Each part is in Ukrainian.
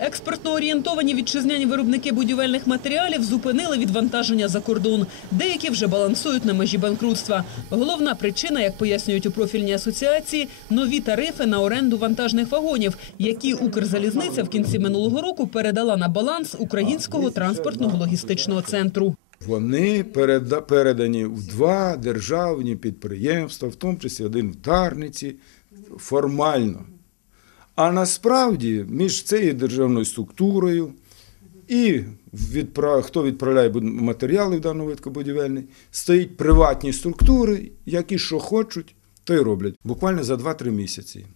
Експортно орієнтовані вітчизняні виробники будівельних матеріалів зупинили відвантаження за кордон. Деякі вже балансують на межі банкрутства. Головна причина, як пояснюють у профільній асоціації, нові тарифи на оренду вантажних вагонів, які Укрзалізниця в кінці минулого року передала на баланс українського транспортного логістичного центру. Вони передані в два державні підприємства, в тому числі один в Дарниці, формально. А насправді між цією державною структурою і відпра... хто відправляє матеріали в даному випадку будівельний, стоять приватні структури, які що хочуть, то й роблять. Буквально за 2-3 місяці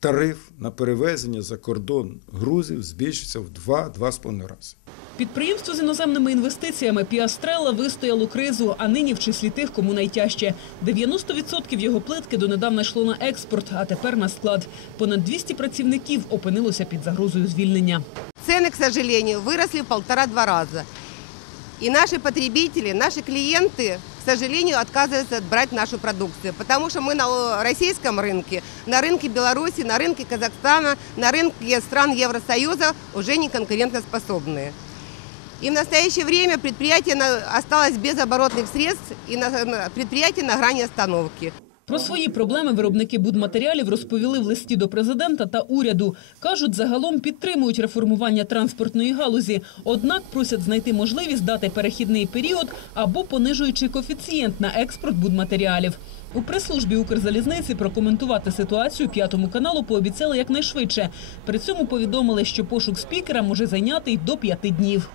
тариф на перевезення за кордон грузів збільшиться в 2-2,5 рази. Підприємство з іноземними інвестиціями Піастрелла вистояло кризу, а нині в числі тих, кому найтяжче. 90% його плитки донедавна йшло на експорт, а тепер на склад. Понад 200 працівників опинилося під загрозою звільнення. Цены, к сожалению, выросли в полтора-два раза. И наши потребители, наши клиенты, к сожалению, отказываются брать нашу продукцию, потому что мы на российском рынке, на рынке Беларуси, на рынке Казахстана, на рынке стран Евросоюза уже не конкурентоспособные. И в настоящее время предприятие осталось без оборотных средств, и предприятие на грани остановки. Про свої проблеми виробники будматеріалів розповіли в листі до президента та уряду. Кажуть, загалом підтримують реформування транспортної галузі, однак просять знайти можливість дати перехідний період або понижуючи коефіцієнт на експорт будматеріалів. У прес-службі Укрзалізниці прокоментувати ситуацію п'ятому каналу пообіцяли якнайшвидше. При цьому повідомили, що пошук спікера може зайняти й до п'яти днів.